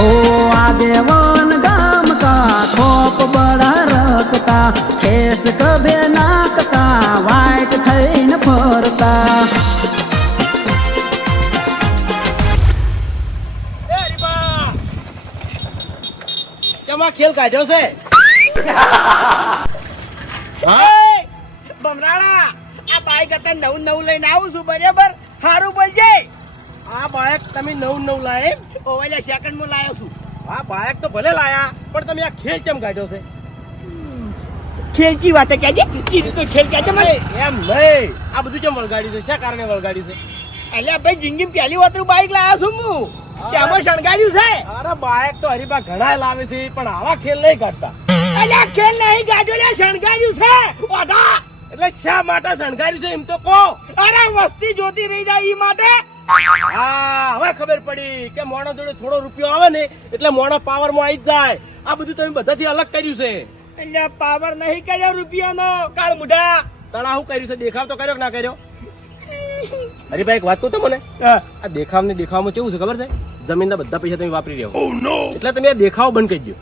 ઓ આગેવાન ગામ કા ખોપ બડા રખતા ખેસ કભે નાકતા વાઈટ થઈને ફરતા. ખેલ કાઢ્યો છે? બમરાણા આ બાઈક અત્યારે નવું નવું લઈને આવું છું બરાબર? સારું બોલજે. આ બાયક તમે નવું નવું લાય ઓવેલે સેકન્ડમાં લાયો છું. આ બાયક તો ભલે લાયા પણ તમે આ ખેલ કેમ કાઢ્યો છે? ખેલચી વાતે કહેજે ચીરી તો ખેલ કહેજે મને. એમ નહીં. આ બધું કેમ વળગાડ્યું છે? શા કારણે વળગાડ્યું છે? એટલે ભાઈ જિંદગી પહેલી વખત બાઈક લાયા છું હું. તેમાં શણગાર્યું છે. અરે બાયક તો હરીબા ઘણા લાવે છે પણ આવા ખેલ નહીં કાઢતા. એટલે ખેલ નહીં ગાજો લે શણગાર્યું છે. એટલે શા માટે શણગાર્યું છે એમ તો કહો. અરે વસ્તી જોતી રહી જાય એ માટે. હા હવે ખબર પડી કે મોણા જોડે થોડો રૂપિયો આવે ને એટલે મોણા પાવરમાં આવી જ જાય. આ બધું તમે બધાથી અલગ કર્યું છે. એટલે પાવર નહીં કર્યો રૂપિયાનો કાળ મુઢા તણા શું કર્યું છે દેખાવ તો કર્યો કે ના કર્યો? હરીભાઈ એક વાત કહું તો મને આ દેખાવ ને દેખાવમાં કેવું છે ખબર છે? જમીનના બધા પૈસા તમે વાપરી રહ્યો એટલે તમે આ દેખાવ બંધ કરી દો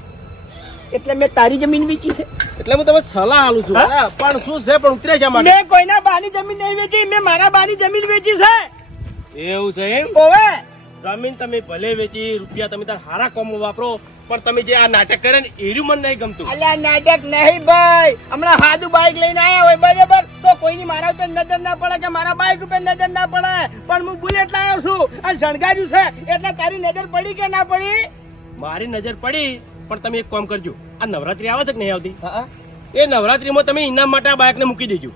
એટલે મેં તારી જમીન વેચી છે. એટલે હું તમને સલાહ આલું છું પણ શું છે પણ ઉતરે છે મને મેં કોઈના બાની જમીન નહીં વેચી મેં મારા બાની જમીન વેચી છે. એવું છે એમ? ઓવે! જમીન તમે ભલે વેચી રૂપિયા તમે તાર હારા કોમો વાપરો પણ તમે જે આ નાટક કરે ને એર્યું મને નહીં ગમતું. અલ્યા નાટક નહીં ભાઈ. હમણાં હાદુ બાઈક લઈને આવ્યા હોય બરાબર? તો કોઈની મારા ઉપર નજર ના પડે કે મારા બાઈક ઉપર નજર ના પડે? પણ હું બુલેટ લાવ્યો છું. આ શણગાર્યું છે. એટલે તારી નજર પડી કે ના પડી? મારી નજર પડી પણ તમે એક કામ કરજો. આ નવરાત્રી આવે છે કે નહીં આવતી? એ નવરાત્રીમાં તમે ઇનામ માટે આ બાઇકને મૂકી દેજો.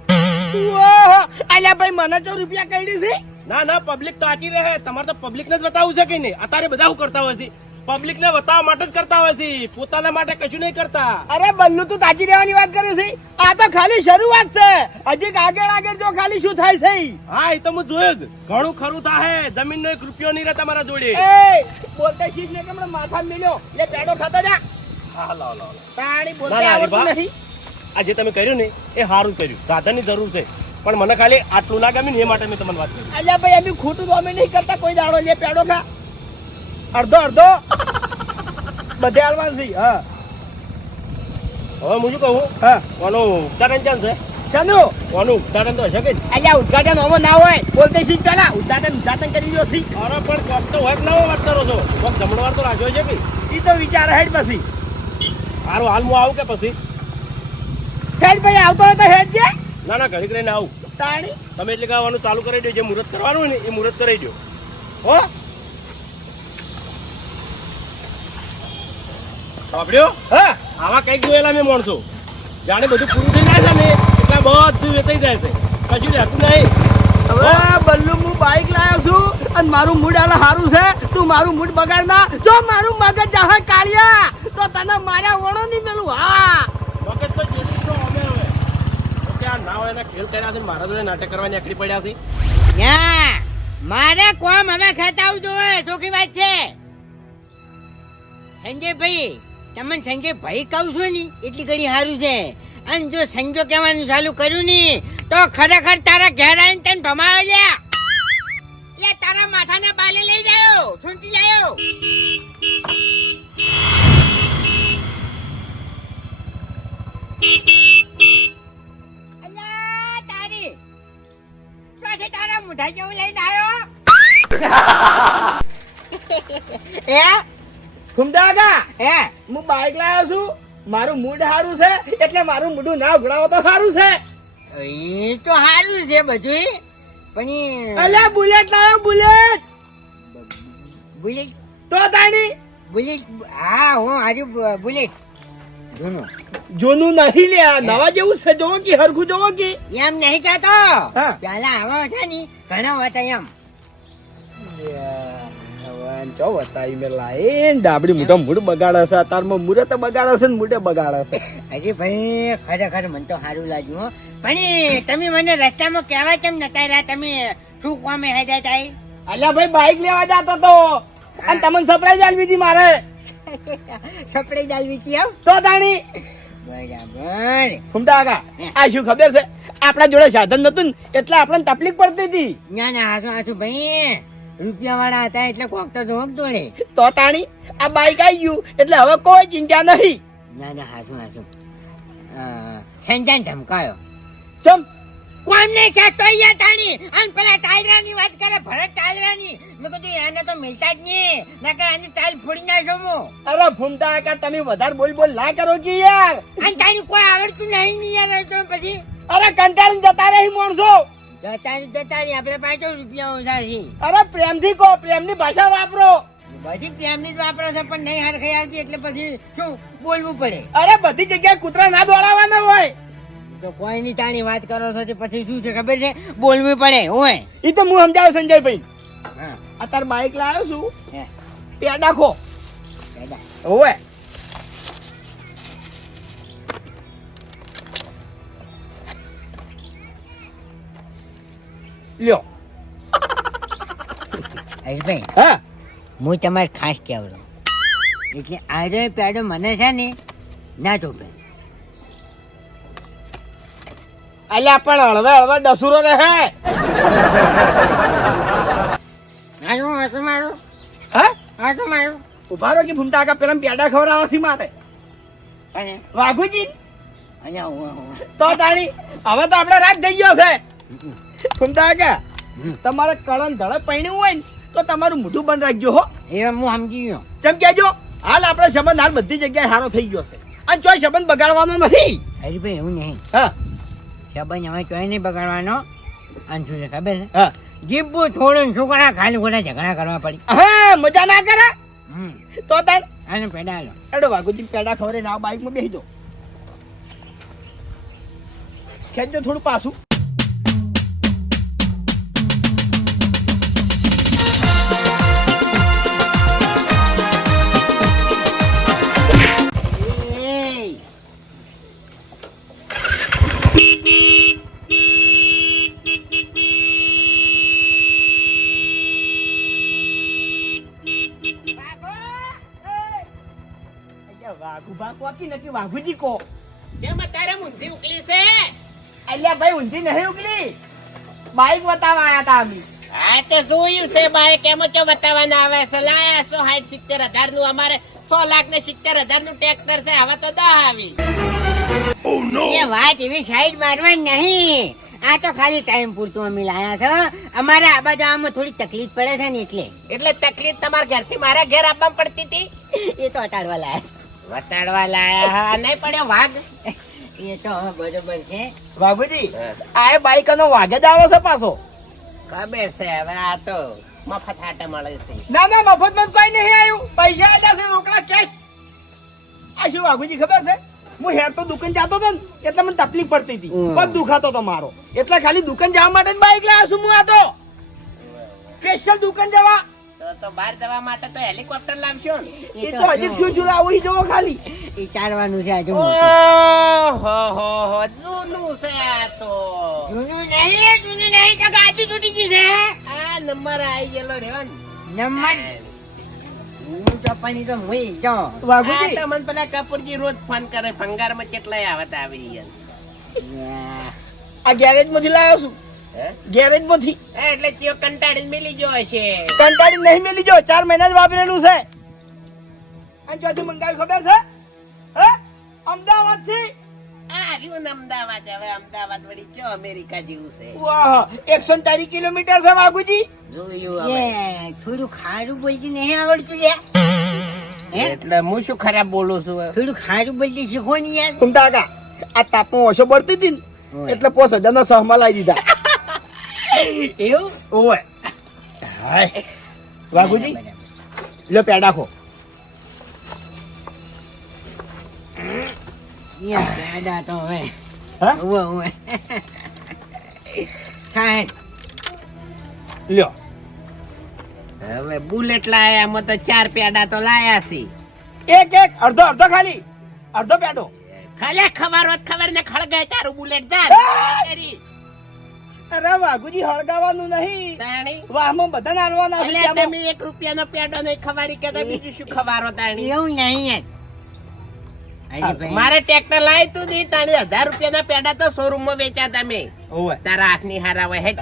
અલ્યા ભાઈ મને ચો રૂપિયા કઈ છે. ના ના પબ્લિક તો આચી રહે. તમારે તો પબ્લિક ને જ બતાવવું છે કે નહીં? અત્યારે બધા શું કરતા હોય છે? પબ્લિક ને બતાવવા માટે જ કરતા હોય છે. પોતાના માટે કશું નહીં કરતા. અરે બલ્લુ તું તાજી રહેવાની વાત કરે છે? આ તો ખાલી શરૂઆત છે. હજી આગળ આગળ જો ખાલી શું થાય છે? હા એ તો હું જોયું જ. ઘણું ખરું થાય જમીન નો એક રૂપિયો નહીં રહે તમારા જોડે. એ બોલતે શીખ ને કેમણે માથા મેલ્યો. લે પેડો ખાતા જા. હા લાવ લાવ પાણી બોલતા આવડતું નહીં આ જે તમે કર્યું ને એ સારું કર્યું. સાધનની જરૂર છે. પણ મને ખાલી આટલું ના ગમ્યું ને એ માટે મેં તમને વાત કરી. અલ્યા ભાઈ અમે ખોટું તો અમે નહીં કરતા કોઈ દાડો લે પેડો ખા. અડધો અડધો. બધે હાલવાનું છે હા. હવે હું શું કહું? હા. કોનું ઉદઘાટન ચાલ છે? શનુ? કોનું ઉદઘાટન તો હશે કે અલ્યા ઉદઘાટન હવે ના હોય. બોલતે શીખ પેલા ઉદઘાટન ઉદઘાટન કરી રહ્યો છે. અરે પણ કરતો હોય ના હોય વાત કરો છો. કોક જમણવાર તો રાખ્યો છે કે? એ તો વિચાર હેડ પછી. સારું હાલ હું આવું કે પછી? હેડ ભાઈ આવતો હોય તો હેડ જે. ના ના ઘડીક રહીને આવું. તાણી? તમે એટલે ગાવાનું ચાલુ કરી દો જે મુહૂર્ત કરવાનું હોય ને એ મુહૂર્ત કરી દો. હો? સાંભળ્યો? હા? આવા કંઈક જોયેલા મેં માણસો. જાણે બધું પૂરું થઈ જાય છે ને એટલે બધું વેચાઈ જાય છે. કશું રહેતું નહીં. હવે બલ્લુ હું બાઈક લાવ્યો છું અને મારું મૂડ આલે સારું છે. તું મારું મૂડ બગાડ ના. જો મારું મગજ જાહે કાળિયા તો તને માર્યા વણો નહીં પેલું હા. મગજ તો જેટલું છો અમે હવે ઓકે આ ના હોય મારા કોમ હવે ખેતાવું જોવે, ચોખી વાત છે. સંજયભાઈ, તમને સંજયભાઈ કહું છું ને, એટલી ઘડી સારું છે. અને જો સંજો કહેવાનું ચાલુ કર્યું ને, તો ખરેખર તારા ઘેર આવીને તને ભમાવે લ્યા લે, તારા માથાને બાલે લઈ જાયો સુનતી જાયો અલ્યા મોઢા જેવું લઈને આવ્યો? એ ખુમદાગા હે? હું બાઈક લાવ્યો છું. મારું મૂડ સારું છે એટલે મારું મૂડું ના ઉઘડાવો તો સારું છે. એ તો સારું છે બધું પણ અલે બુલેટ લાવ્યો બુલેટ. બુલેટ? તો તાણી. બુલેટ હા હું હાર્યું બુલેટ. જોનું. જોનું નહીં લે આ નવા જેવું છે જોવો કે હરખું જોવો કે. એમ નહીં કહેતો. પેલા આવા છે ને ઘણા હતા એમ. ડાબડી મોટો મૂડ બગાડે છે. અતારમાં મૂડે તો બગાડે છે ને મૂડે બગાડે છે. અરે ભાઈ ખરેખર મને તો સારું લાગ્યું હો. પણ તમે મને રસ્તામાં કહેવા કેમ નતા રહ્યા? તમે શું કોમે હેજા થાય? અલ્યા ભાઈ બાઈક લેવા જાતો તો. અને તમને સરપ્રાઈઝ આલવી હતી મારે. સપડી જાલવી હતી એમ તો તાણી. બરાબર. ફૂમતા આ શું ખબર છે? આપણા જોડે સાધન નતું ને એટલે આપણને તકલીફ પડતી હતી. ના ના હાસુ હાસુ ભાઈ. રૂપિયા વાળા હતા એટલે કોક તો જોક જોડે તો તાણી આ બાઈક આવી ગયું એટલે હવે કોઈ ચિંતા નહીં. ના ના હાસુ હાસુ સંજાન ધમકાયો. ચમ. કોણ નહીં કહેતો યાર તાણી. અને પેલા ટાયરાની વાત કરે ભરત ટાયરાની. મેં કીધું એને તો મિલતા જ નહીં. ના કે આની ટાઈલ ફોડી નાખો મો. અરે ફૂમતા કા તમે વધારે બોલ બોલ ના કરો કે યાર. અને તાણી કોઈ આવડતું નહીં ને યાર તો પછી અરે કંટાળીને જતા રહી માણસો. જતાની જતાની આપણે પાંચસો રૂપિયા ઓછા છે અરે પ્રેમથી કહો પ્રેમની ભાષા વાપરો. બધી પ્રેમની જ વાપરો છો પણ નહીં હરખાઈ આવતી એટલે પછી શું બોલવું પડે? અરે બધી જગ્યાએ કૂતરા ના દોડાવવાના હોય. તો કોઈની તાણી વાત કરો છો પછી શું છે ખબર છે? બોલવું પડે હોય. એ તો હું સમજાવું સંજયભાઈ. હા. અત્યારે બાઈક લાવ્યો છું. પેડા ખો. પેડા. હોવે લ્યો. હર્ષભાઈ હા. હું તમારે ખાસ કહેવડો. એટલે આડો પેડો મને છે ને ના ચોપે અલ્યા પણ હળવે હળવે ડસુરો રહે હે મારું હાથું મારું? હા? હાથું મારું? ઊભા રહો કે ભૂમતા કા પેલા પેડા ખબર સી મારે. વાઘુજી? અહીંયા. તો તાણી હવે તો આપણે રાત થઈ ગયો છે. ભૂમતા કા? તમારે કળણ ધડે પૈણ્યું હોય ને તો તમારું મોઢું બંધ રાખજો હો. એ હું સમજી ગયો. ચમ કહેજો? હાલ આપણે સંબંધ હાલ બધી જગ્યાએ સારો થઈ ગયો છે. અને ચોય સંબંધ બગાડવાનો નથી. હરીભાઈ એવું નહીં. હા. સંબંધ હવે ચોય નહીં બગાડવાનો. અને શું છે ખબર ને હા. જીભું થોડું ને છોકરા ખાલી ખોટા ઝઘડા કરવા પડી. હા મજા ના કરે? તો તાર? અને પેડા લો એડો વાઘુજી પેડા ખવરે ના બાઈકમાં બેસી દો ખેંચજો થોડું પાછું. વાઘુજી કો જેમાં તારે મુંધી ઉકલી છે. અલ્યા ભાઈ ઊંધી નહીં ઉકલી? બાઈક બતાવવા આયા તા અમે. હા તે જોયું છે બાઈક. કેમ તો બતાવવાના આવે છે. લાયા સો હાઈટ સિત્તેર હજારનું અમારે સો લાખ ને સિત્તેર હજારનું ટ્રેક્ટર છે. હવે તો દહ આવી. એ વાત એવી સાઈડ મારવાની નહીં. આ તો ખાલી ટાઈમ પૂરતું અમે લાયા છો. અમારે આબા જવામાં થોડી તકલીફ પડે છે ને એટલે. એટલે તકલીફ તમારા ઘરથી મારા ઘેર આપવા પડતી હતી? એ તો અટાડવા લાયા. વટાડવા લાયા હા નહીં પડ્યો વાઘ. એ તો બરોબર છે. બાબુજી આ બાઈક નો વાઘ જ આવે છે પાછો? ખબર છે હવે આ તો મફત હાટે મળે છે. ના ના મફતમાં કોઈ નહીં આવ્યું. પૈસા આલ્યા છે રોકડા કેશ આ શું વાઘુજી ખબર છે? હું હેર તો દુકાન જતો હતો ને એટલે મને તકલીફ પડતી હતી. પણ દુખાતો હતો મારો. એટલે ખાલી દુકાન જવા માટે બાઈક લાવ્યો છું હું આ તો. સ્પેશિયલ દુકાન જવા. તો તો બહાર જવા માટે તો હેલિકોપ્ટર લાવશો ને. એ તો હજી શું શું આવું જોવો ખાલી. એ ચાલવાનું છે આજુ ઓહો હો હો જૂનું છે આ તો. જૂનું નહીં જૂનું નહીં તો ગાડી તૂટી ગઈ છે. આ નંબર આવી ગયેલો રહ્યો ને. નંબર? હું. ચોપાની તો હું તો તો મને પેલા કપૂરજી રોજ ફોન કરે ભંગારમાં કેટલાય આવત આવી ગયા. આ ગેરેજમાંથી લાવ્યો છું? ગેરેજમાંથી. એટલે ચિયો કંટાળી મેલી ગયો હશે. કંટાળી નહીં મેલી જો ચાર મહિના જ વાપરેલું છે. અને ચોથી મંગાવી ખબર છે? હે? અમદાવાદથી આ રહ્યું અમદાવાદ હવે અમદાવાદ વળી ચો અમેરિકા જેવું છે. વાહ એકસો તારી કિલોમીટર છે વાઘુજી જોયું થોડું ખારું બોલતી નહીં આવડતું છે? એટલે હું શું ખરાબ બોલું છું થોડું ખારું બોલતી શીખો ને યાર. ઘૂમતા હતા આ તાપમાં ઓછો બળતી હતી ને એટલે પોસ હજાર નો સહમાં લાવી દીધા. એવું? ઓય હાય. વાઘુજી લો પેડા ખો પેડા તો હવે. હા? ઉવે ઉવે ખાય. લ્યો. હવે બુલેટ લાયા મત તો ચાર પેડા તો લાયા સી એક એક અડધો અડધો ખાલી. અડધો પેડો. ખાલે ખબર હોત ખબર ને ખળગાય તારું બુલેટ જા. અરે વાઘુજી હળગાવાનું નહીં. તાણી. વાહમાં બધા નાલવાના છે એટલે તમે એક રૂપિયાનો પેડો નહીં ખવારી કહેતા બીજું શું ખવારો તાણી? એવું નહીં મારે ટ્રેક્ટર લાવી તું દી તાણી. હજાર રૂપિયાના પેડા તો શોરૂમમાં વેચ્યા તમે તારા તારા હાથની હારા હોય હેડ.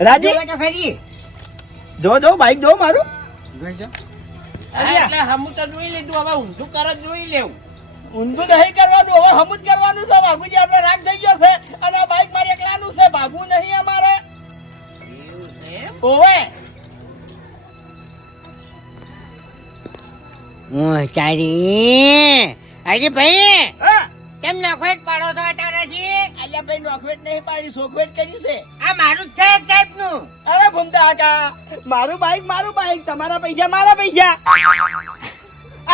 રાજી? જો જો બાઈક જો મારું. હા, એટલે હમુ તો જોઈ લીધું હવે ઊંધું કર જોઈ લેવું. ઊંધું નહીં કરવાનું હવે હમું જ કરવાનું છે. બાબુજી આપણે રાગ થઈ ગયો છે. અને આ બાઈક મારે એકલાનું છે. ભાગવું નહીં અમારે. એવું છે ઓવે. હું ચારી અરે ભાઈ. હા. કેમ નખોટ પાડો છો તારાજી અલ્યા ભાઈ નોખવેટ નહીં પાડી સોખવેટ કર્યું છે. આ મારું જ છે એક ટાઈપનું અરે ભૂમતા કાકા મારું બાઈક મારું બાઈક તમારા પૈસા મારા પૈસા.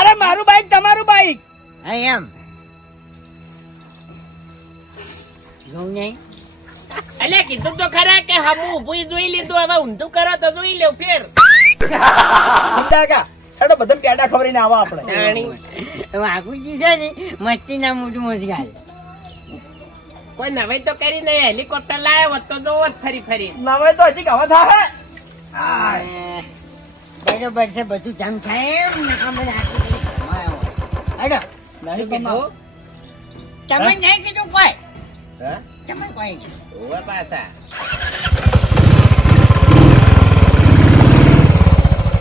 અરે મારું બાઈક તમારું બાઈક હા એમ. જોઉં નહીં. અલ્યા કીધું તો ખરા કે હમું ઉભું જોઈ લીધું. હવે ઊંધું કરો તો જોઈ લેવું ફેર. ભૂમતા કાકા હેડો બધા પેડા ખવરીને આવો આપણે. વાઘુજી છે ને મસ્તી ના મોઢું મોજ ગાલ કોઈ નવાઈ તો કરી નહીં હેલિકોપ્ટર લાવ્યો હોત તો જોવો જ ફરી ફરી નવાઈ તો હજી ગવા થાય. બરોબર છે બધું જામ થાય એમ કીધું? તમે નહીં કીધું કોઈ? તમે કોઈ પાછા બેજો ભૂમતા કાકા ફાઇલ કેવું છે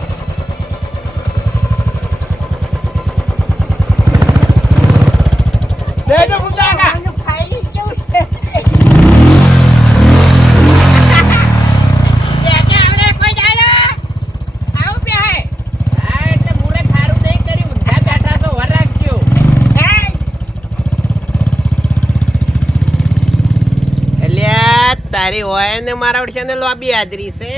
હા એટલે મુરે ખારું નહીં કરી ઊંધા બેઠા તો વર રાખજો. અલ્યા તારી હોય ને મારા વડશે ને લોબી હાજરી છે.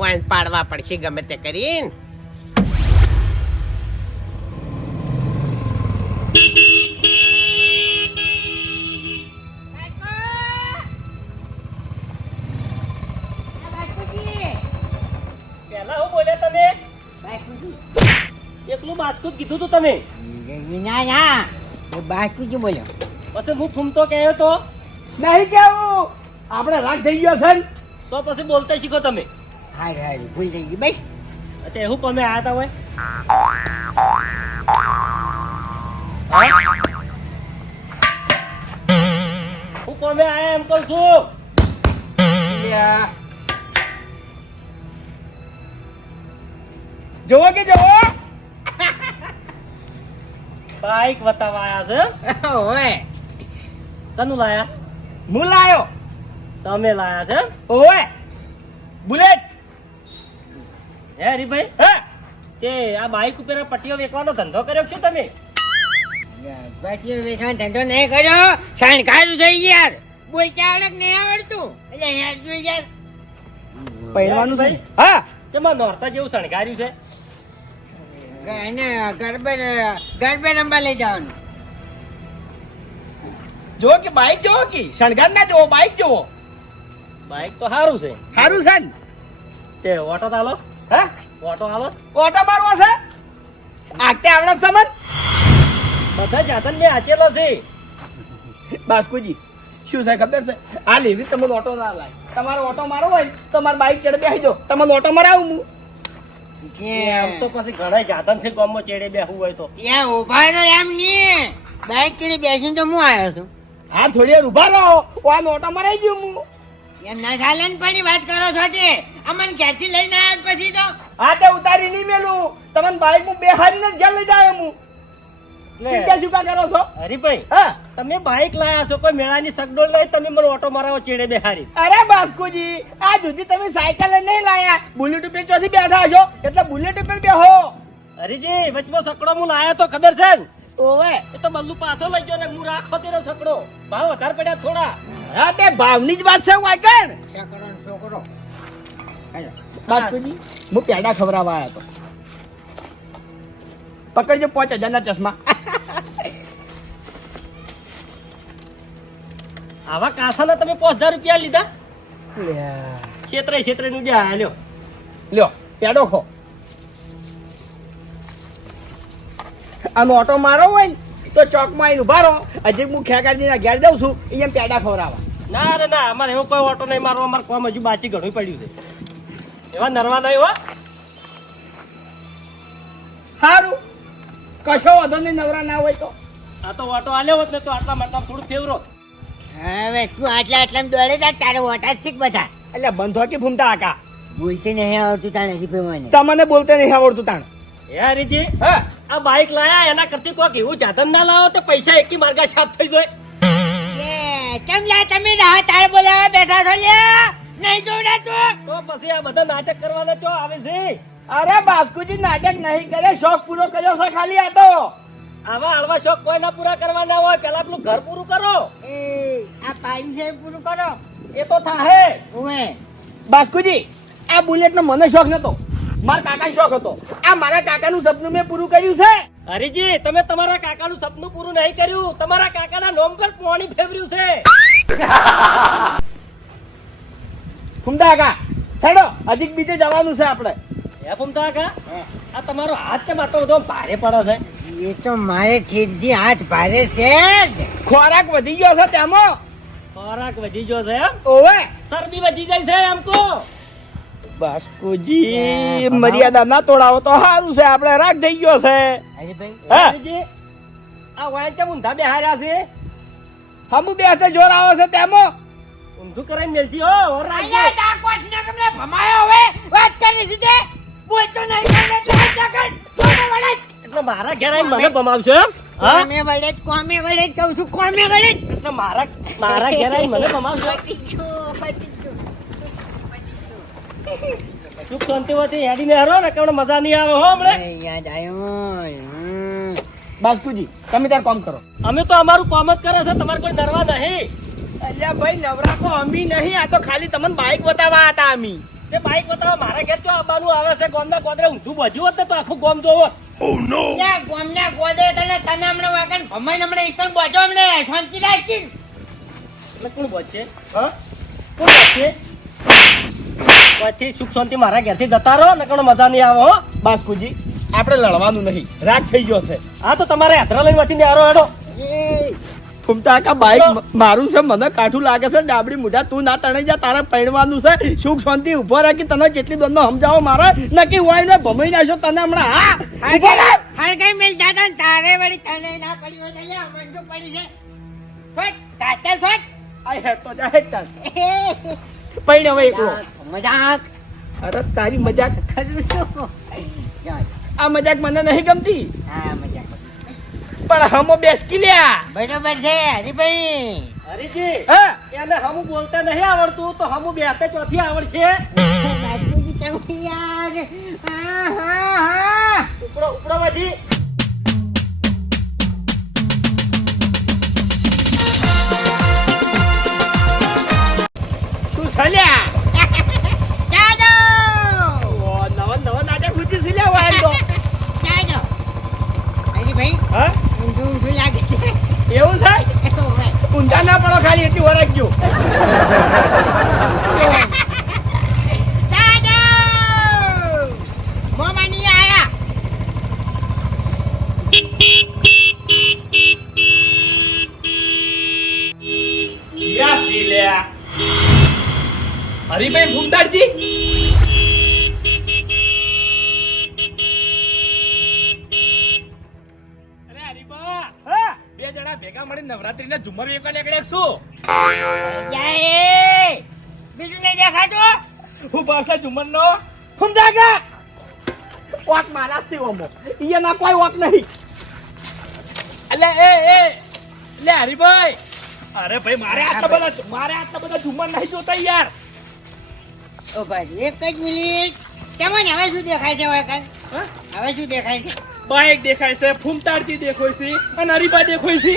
વાઈન પાડવા પડશે ગમે તે કરીને. જ કીધું તું તમે ના ના એ બાસ્કુજી બોલ્યો? પછી હું ફૂમતો કહ્યો તો? નહીં કેવું આપણે રાગ થઈ ગયો છે તો પછી બોલતા શીખો તમે. હારું હારું ભૂલ થઈ ગઈ ભાઈ એટલે એવું તમે આવ્યા હતા હોય? હું? કોમે આયા એમ કહું છું? જોવો કે જોવો બાઈક બતાવવા આવ્યા છે ઓય તનું લાયા? હું લાયો? તમે લાયા છે ઓય બુલેટ. હે હરીભાઈ? હે. તે આ બાઈક ઉપર આ પટ્ટીઓ વેચવાનો ધંધો કર્યો છો તમે? બાટીઓ વેચવાનો ધંધો નહીં કર્યો. શણકારું થઈ યાર. બોલતા આવડે કે નહીં આવડતું. એટલે યાર જો યાર. પહેરવાનું છે હા. તમાર નોરતા જેવું શણગાર્યું છે? એને ગરબે ગરબે રમવા લઈ જવાનું. જો કે બાઈક જોવો કે? શણગાર ના જોવો બાઈક જોવો બાઈક તો સારું છે. સારું છે ને? તે ઓટો તાલો હે? ઓટો હાલો. ઓટો મારવો છે? આટે આવડે સમજ બધા જાતન મેં આચેલો છે. બાસ્કુજી શું છે ખબર છે? આ લેવી તમને ઓટો ના લાય. તમારો ઓટો મારો હોય તો મારે બાઈક ચડે બેસી જો તમને ઓટો મરાવું હું. એમ તો પછી ઘણા જાતન છે ગામમાં ચેડે બેહવું હોય તો. યા ઊભા રહો એમ નહીં. બાઈક ચડી બેસીને તો હું આવ્યો છું? હા થોડી વાર ઊભા રહો. આ ઓટો મરાઈ ગયું હું. એમ ના ચાલે ને પણ વાત કરો છો તે. અમને ક્યાંથી લઈને આવ્યા પછી તો? હા તે ઉતારી નહીં મેલું. તમને બાઈક હું બેહારીને ઘેર લઈ જાય હું. ચિંતા શું કરો છો? હરીભાઈ હા? તમે બાઇક લાયા છો કોઈ મેળાની સગડોળ લઈ તમે મને ઓટો મારાવો ચેડે બેહારી. અરે બાસ્કુજી આ સુધી તમે સાયકલ નહીં લાયા. બુલેટ ઉપર ચોથી બેઠા છો એટલે બુલેટ ઉપર બેહો. હરીજી વચમાં સકડો હું લાયા તો ખબર છે ઓવે. એ તો બલ્લુ પાછો લઈ ગયો ને હું રાખો તેનો સકડો. ભાવ વધારે પડ્યા થોડા. હા તે ભાવની જ વાત છે વાયકણ ને છોકરો. બાસ્કુજી હું પેડા ખવડાવવા આવ્યો હતો પકડજો પાંચ હજારના ચશ્મા. આવા કાસાના તમે પાંચ હજાર રૂપિયા લીધા? છેતરે છેતરે નું જ્યાં હાલ્યો લ્યો. પેડો ખો. આનો ઓટો મારો હોય ને તો ચોકમાં આવીને ઊભા રહો. હજી હું ખેગાડીને ઘેર દઉં છું એમ પેડા ખવડાવવા. ના રે ના અમારે એવો કોઈ ઓટો નહીં મારો અમારે કોમ હજુ બાચી ઘણું પડ્યું છે. એવા નરવા નહીં હો સારું કશો વધો નહીં નવરા ના હોય તો. આ તો ઓટો આલ્યો હોત ને તો આટલા માટલા થોડું ફેવરો. હવે તું આટલા આટલા દોડે જા તારે વોટા શીખ બધા. એટલે બંધો કે ફૂમતા આકા? બોલતે નહીં આવડતું તાણે હરીભાઈ મને તમને બોલતે નહીં આવડતું તાણ. એ હરીજી હા આ બાઈક લાયા એના કરતી કોક એવું સાધન ના લાવો તો પૈસા એકી માર્ગા સાફ થઈ જાય. કેમ લા તમે રાહ તારે બોલાવા બેઠા છો લે નહીં જોડા તો? પછી આ બધા નાટક કરવાના છો આવે છે? અરે બાસ્કુજી નાટક નહીં કરે શોખ પૂરો કર્યો છે ખાલી આ તો. આવા હળવા શોખ કોઈ ના પૂરા કરવાના હોય પેલા આપણું ઘર પૂરું કરો. એ આ પાણી છે એ પૂરું કરો. એ તો થાહે. ઓવે. બાસ્કુજી આ બુલેટ નો મને શોખ નતો. મારા કાકા શોખ હતો. આ મારા કાકાનું સપનું મેં પૂરું કર્યું છે. હરીજી તમે તમારા કાકાનું સપનું પૂરું નહીં કર્યું. તમારા કાકાના નોમ પર પોણી ફેવર્યું છે. ફૂમતા કાકા હેડો હજી બીજે જવાનું છે આપણે. હે ફૂમતા કાકા? આ તમારો હાથ કેમ આટલો બધો ભારે પડે છે. એ તો મારે ઠીકથી હાથ ભારે છે જ. ખોરાક વધી ગયો છે તેમાં ખોરાક વધી ગયો છે એમ? ઓવે. ચરબી વધી જાય છે એમ કો બાસ્કુજી મર્યાદા ના તોડાવો તો સારું છે આપણે રાગ થઈ ગયો છે. હરીભાઈ હા? આ વાય કેમ ઊંધા બેહાર્યા છે? હમુ બે હાથે જોર આવે છે તેમાં ઊંધું કરાઈ મેલજી હો ઓર રાખજે. અલ્યા તા કોચને ભમાયો હવે? વાત કરી છે બોલતો નહીં એટલે હત્યા કર. કોમે વળે એટલે મારા ઘેર આવીને મને ભમાવશો એમ? કોમે વડે જ, કોમે વડે જ કહું છું કોમે વડે જ. એટલે મારા મારા ઘેર આવીને મને ભમાવશો તું. સુખ હેડીને હરો ને કે મજા નહીં આવે હો હમણે? અહીંયા જાયો બાસ્કુજી તમે તાર કામ કરો. અમે તો અમારું કામ જ કરે છે તમારે કોઈ ડરવા નહીં. અલ્યા ભાઈ નવરાકો અમી નહીં આ તો ખાલી તમને બાઈક બતાવવા હતા અમી. તે બાઈક બતાવો મારા ઘેર તો આવવાનું આવે છે? ગોમના ગોદરે ઊંધું બજ્યું હોત તો આખું ગોમ જોવો. ત્યાં ગોમના ગોદરે તને તને હમણે વાગન ભમાઈ હમણે ઈસન બજો હમણે. શાંતિ રાખી. એટલે કોણ બચે હ? કોણ બચે પછી સુખ શાંતિ મારા ઘેરથી જતા રહો ને કોણ મજા નહીં આવે હો. બાસ્કુજી આપણે લડવાનું નહીં. રાગ થઈ ગયો છે. હા તો તમારે હાથરા લઈને વટીને આરો હેડો. ફૂમતા કા બાઈક મારું છે મને કાઠું લાગે છે ડાબડી મુઢા તું ના તણાઈ જા તારે પૈણવાનું છે. સુખ શાંતિ ઊભો રાખી તને જેટલી દોડનો સમજાવો મારે. નક્કી હોય ને ભમાઈ નાખશો તને હમણાં હા? ઊભો. હર કઈ મિલ જાતા તારે વળી તને ના પડી હોય તો લે અમને પડી છે. ફટ તાતા ફટ. આય હે તો જાય તાર. પૈણ હવે એકલો. મજાક અરે તારી મજાક છું. આ મજાક મને નહીં ગમતી? હા પણ હમો બેસકી લ્યા. બરોબર છે હરીભાઈ. હરીજી હા? એને હમું બોલતા નહીં આવડતું તો હમું બેતે ચોથી આવડશે. બાજુજી તમે યાર. હા હા હા. ઉપડો ઉપડો બધી. તું સલ્યા ઓ, નવા નવા નાટક ઉઠી છે લ્યા વાયર તો જાજો હરીભાઈ હા ઊંધું લાગે. એવું થાય. ઊંધા ના પડો ખાલી એટલી વરાગ ગયો. જાજો મોમાની આયા. હરીભાઈ ફૂમતાડજી ભેગા મળી નવરાત્રીના ઝુમર વેકવા નીકળ્યા શું? બીજું નહીં દેખાતું? હું પાછા ઝુમર નો ફૂમતા કા વાક મારા જ થયો અમો કોઈ વાક નહીં. અલે એ એ! લે હરીભાઈ! અરે ભાઈ મારે આટલા બધા મારે આટલા બધા ઝુમર નહીં જોતા યાર. ઓ ભાઈ એક જ મિનિટ. કેમ હવે શું દેખાય છે હવે? હવે શું દેખાય છે? બાઈક દેખાય છે ફૂમતાડતી દેખાય છે અને હરીબા દેખાય છે.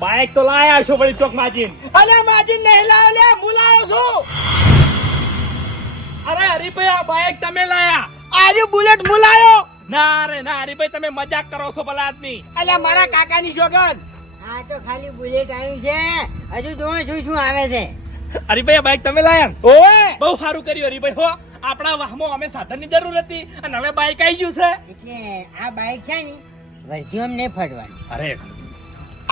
બાઈક તો લાયા છો વળી ચોક માજીન. અલે માજીન નહીં લાવ્યો લે હું લાવ્યો છું. અરે હરીભાઈ આ બાઈક તમે લાયા. આજે બુલેટ હું ના રે ના હરીભાઈ તમે મજાક કરો છો ભલા આદમી અલે મારા કાકાની શોગન. હા તો ખાલી બુલેટ આવ્યું છે. હજુ જોવા શું શું આવે છે. હરીભાઈ આ બાઈક તમે લાયા? ઓય બહુ સારું કર્યું હરીભાઈ હો. આપણા વાહમાં અમે સાધનની જરૂર હતી અને હવે બાઈક આવી ગયું છે. એટલે આ બાઈક છે ને વર્ધીઓમ નહીં ફરવાની. અરે.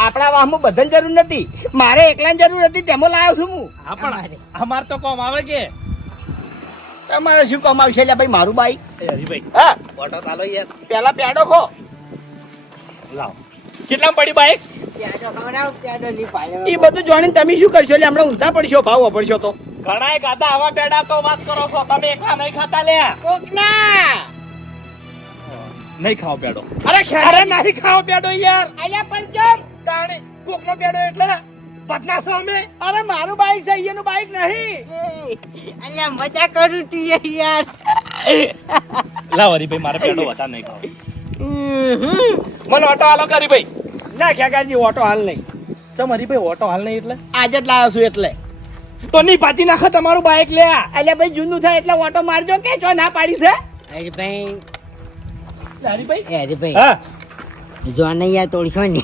આપણા વાહમાં બધન જરૂર નથી. મારે એકલાની જરૂર હતી તેમાં લાવ્યો છું હું. હા પણ અમાર. તો કોમ આવે કે? તમારે શું કામ આવશે એટલે ભાઈ મારું બાઈક હરીભાઈ હા. ઓટો ચાલો યાર. પેલા પેડો ખો. લાવ. કેટલા પડી બાઈક? એ બધું જાણીને તમે શું કરશો? એટલે હમણાં ઊંધા પડશો ભાવ વાપરશો તો. ઘણા ગાધા આવા પેડા તો વાત કરો છો. તમે એકલા નહીં ખાતા લે કોકના? નહીં ખાવ પેડો અરે અરે નહીં ખાવ પેડો યાર. અલ્યા પંચમ તાણે કોકનો પેડો એટલે પટના સામે. અરે મારું બાઈક છે અહીંયાનું બાઈક નહીં. અલ્યા મજા કરું તું યાર. લાવ હરીભાઈ મારે પેડો વતા નહીં ખાઓ. મને ઓટો હાલો કરી ભાઈ. ના ખેગાજી ઓટો હાલ નહીં. ચમ હરીભાઈ ઓટો હાલ નહીં એટલે? આજે જ લાવ્યો છું એટલે. તો ની પાતી નાખો તમારું બાઈક લે એટલે ભાઈ જૂનું થાય એટલે ઓટો મારજો કે જો ના પાડી છે? અરે ભાઈ હરીભાઈ? ભાઈ અરે ભાઈ હા. જો નહીં આ તોડશો ને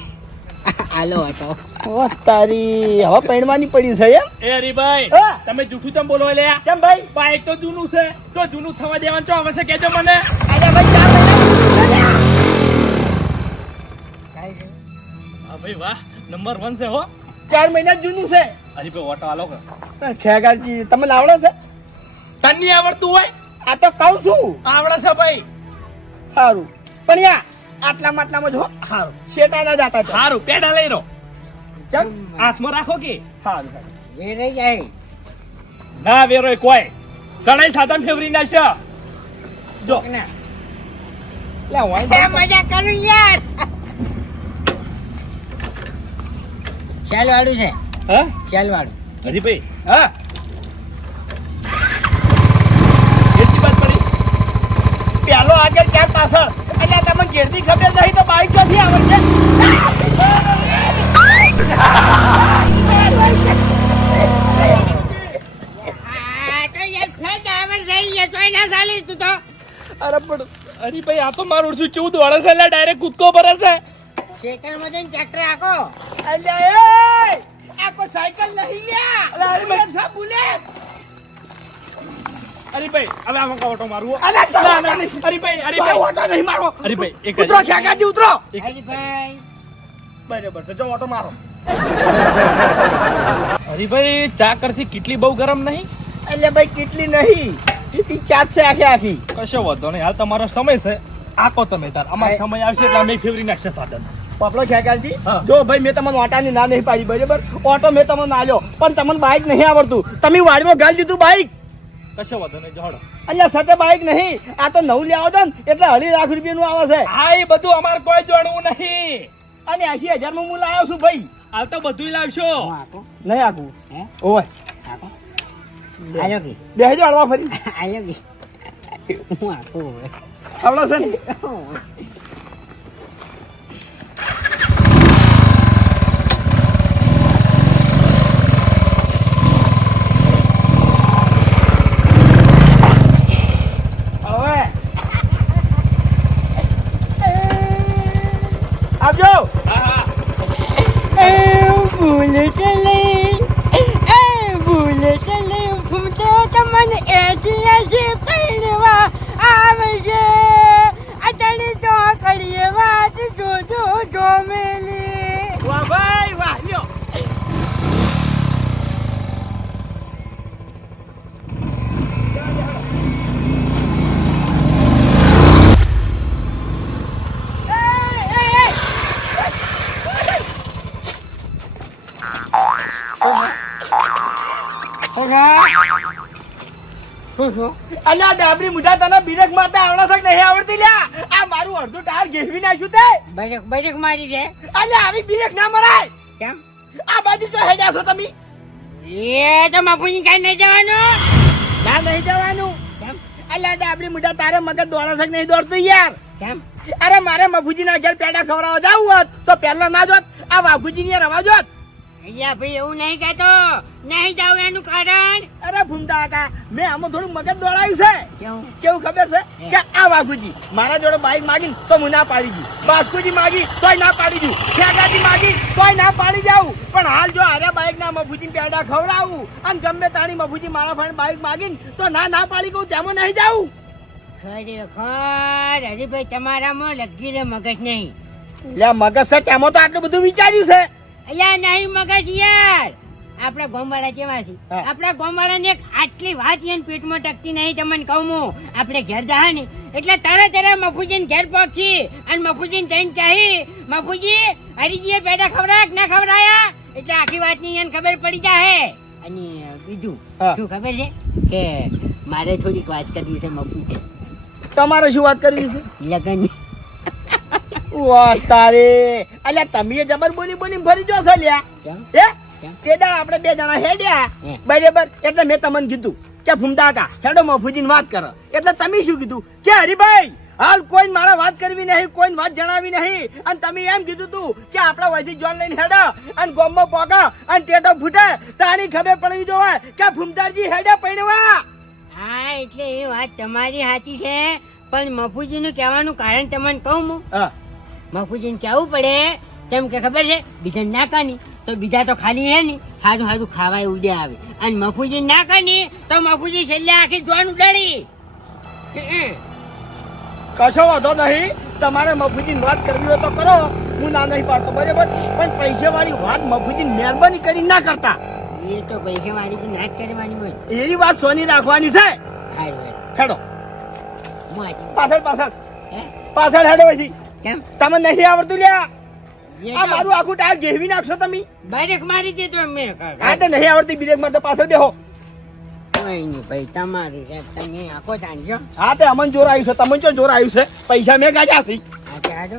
હાલો ઓટો. ઓ તારી હવે પહેણવાની પડી છે એમ? એ હરીભાઈ હા. તમે જૂઠું ચમ બોલો લે ચમ ભાઈ? બાઈક તો જૂનું છે તો જૂનું થવા દેવાનું ચો આવશે કેજો મને. અરે ભાઈ ચાર મહિના હા ભાઈ વાહ નંબર વન છે હો. ચાર મહિના જૂનું છે. હરીભાઈ ઓટો આલો કે. ખેગાજી તમને આવડે છે? તને આવડતું હોય? આ તો કહું છું. આવડે છે ભાઈ. સારું પણ યા આટલામાં આટલામાં જ હો. હારું. શેટા ના જાતા છે. હારું પેડા લઈ રો ચમ. હાથમાં રાખો કે. સારું રહી જાય. ના વેરો કોઈ. ઘણા સાધન ફેવરી ના છે. જો. ના. લે હોય મજા કરું યાર. ચાલ વાળું છે. હા? ચાલ વાળું હરીભાઈ હા. એટલી વાત પડી. પેલો આગળ ચાર પાછળ. એટલે તમે ઘેરથી ખબર નહીં તો બાઈક ક્યાંથી આવડશે આ તો યાર ફેજ આવર રહી છે તોય ના ચાલી તું તો. અરે ભાઈ આ તો મારું શું ચૌદ વળે છે એટલે ડાયરેક્ટ કૂદકો ભરે છે? ખેતરમાં જઈને ટ્રેક્ટર આકો અલ્યા એ! આ કોઈ સાયકલ નહીં લ્યા. મેં સા બુલેટ હરીભાઈ હવે આમાં કાવટો મારું અરે. ના ના. નહીં. હરીભાઈ ભાઈ ઓટો નહીં મારો ભાઈ એક ઉતરો ખેગાજી ઉતરો. હરીભાઈ બરાબર છે જો ઓટો મારો. હરીભાઈ ચા કરતી કેટલી બહુ ગરમ નહીં? એટલે ભાઈ કેટલી નહીં. કેટલી ચાર છે આખી આખી. કશો વાંધો નહીં. હાલ તમારો સમય છે. આકો તમે તાર. અમારો સમય આવશે એટલે અમે ફેવરી નાખશે સાધન. ખેગાજી હા. જો ભાઈ મેં તમને ઓટાની ના નહીં પાડી બરાબર? ઓટો મેં તમને નાલ્યો પણ તમને બાઇક નહીં આવડતું. તમે વાડીમાં ગાલી દીધું બાઈક કશો વાંધો નહીં જોડો. અહીંયા સાથે બાઇક નહીં. આ તો નવું લેવો છો ને એટલે અઢી લાખ રૂપિયાનું આવે છે. હા એ બધું અમારે કોઈ જોડવું નહીં. અને એસી હજારમાં હું લાવ્યો છું ભાઈ. હાલ તો બધું લાવશો. નહીં આગું હે? ઓય. આયો કે? બેસજો હળવા ફરી. આયો કે? હું આખો હવે. છે ને હવે આવજો એ બુલેટ લઈ એ બુલેટ લઈ ફૂમતો તમને એથી પહેરવા આવે છે અતડી તો કરીએ વાત જોજો જોમેલી વાહ ભાઈ વાહ લ્યો અલ્યા ડાબરી મુઢા તને બિરક માતા આવડે છે નહીં આવડતી લ્યા. આ મારું અડધું ટાયર ઘેરવી નાખ્યું તે. બરક બરક મારી છે. અલ્યા આવી બિરક ના મરાય. કેમ? આ બાજુ તો હેડ્યા છો તમે? એ તો બાપુજી કઈ નહીં જવાનું. ના નહીં જવાનું. કેમ? અલ્યા ડાબરી મુઢા તારે મગજ દોડે છે નહીં દોડતું યાર? કેમ? અરે મારે મફુજી ના ઘેર પેડા ખવડાવવા જવું હોત તો પહેલા ના જોત આ બાપુજી ની રવા જોત અહીંયા ભાઈ એવું નહીં કહેતો. નહીં જાવ એનું કારણ. અરે ભૂમતા કાકા મેં આમાં થોડું મગજ દોડાયું છે. કેવું? કેવું ખબર છે? કે આ વાઘુજી મારા જોડે બાઈક માગી તો હું ના પાડી દઉં. બાસ્કુજી માગી તોય ના પાડી દઉં. ખેગાજી માગી તોય ના પાડી જાઉં. પણ હાલ જો આરે બાઈક ના મફુજી પેડા ખવડાવું અને ગમે તાણી મફુજી મારા ફાઈન બાઈક માગી તો ના ના પાડી કહું તેમાં નહીં જાઉં. ખરેખર હરીભાઈ તમારામાં લગી રે મગજ નહીં. લે મગજ છે તેમાં તો આટલું બધું વિચાર્યું છે. અહીંયા નહીં મગજ યાર. આપણા ગોમવાળા કેવા છે. આપણા ગોમાળા ને આટલી વાત એને પેટમાં ટકતી નહીં તમને કહું હું. આપણે ઘેર જા ને એટલે તારા તારે મફુજીને ઘેર પહોંચી અને મફુજીને જઈને કહી મફુજી હરીજીએ એ ખવડાયા કે ના ખવડાયા? એટલે આખી વાતની એને ખબર પડી જાય અને બીજું શું ખબર છે? કે મારે થોડીક વાત કરવી છે મફુજી. તમારે શું વાત કરવી છે? લગન વાહ તારે. અલ્યા તમે જબર બોલી બોલી ફરી જો છો લ્યા હે? તે દાડ આપણે બે જણા હેડ્યા. બરાબર? એટલે મેં તમને કીધું કે ફૂમતા કા હેડો મફુજીને વાત કરો. એટલે તમે શું કીધું? કે હરિભાઈ હાલ કોઈ મારે વાત કરવી નહીં કોઈ વાત જણાવી નહીં. અને તમે એમ કીધું તું કે આપણે વહીથી જોન લઈને હેડો અને ગોમમાં પોકા અને ટેટો ફૂટે. તારી ખબર પડવી જોવે કે ફૂમતાજી હેડે પૈણવા હા એટલે એ વાત તમારી સાચી છે. પણ મફુજીનું કહેવાનું કારણ તમને કહું હું? હા. મફુજીને કહેવું પડે કેમ કે ખબર છે બીજા ના કાની તો બીજા તો ખાલી હે ની સારું સારું ખાવાય ઉડે આવે. અને મફુજી ના કાની તો મફુજી છેલ્લે આખી જોન ઉડાડી. કશો વાંધો નહીં તમારે મફુજીની વાત કરવી હોય તો કરો હું ના નહીં પાડતો બરાબર? પણ પૈસા વાળી વાત મફુજી મહેરબાની કરી ના કરતા. એ તો પૈસા વાળી તો ના જ કરવાની હોય. એની વાત સોની રાખવાની છે? હેડો. પાછળ પાછળ. હે? પાછળ હેડો અહીંથી. કેમ? તમને નહીં આવડતું લ્યા? આ મારું આખું ટાયર ઘેવી નાખશો તમે. બ્રેક મારી દે તો મેં આ તો નહીં આવડતી બ્રેક તો પાછળ બેહો. ભાઈ તમારી તમે આખો જાણજો હા તે અમન જોર આવ્યું છે તમને ચો જોર આવ્યું છે? પૈસા મેં કાઢ્યા છે. આજે આજો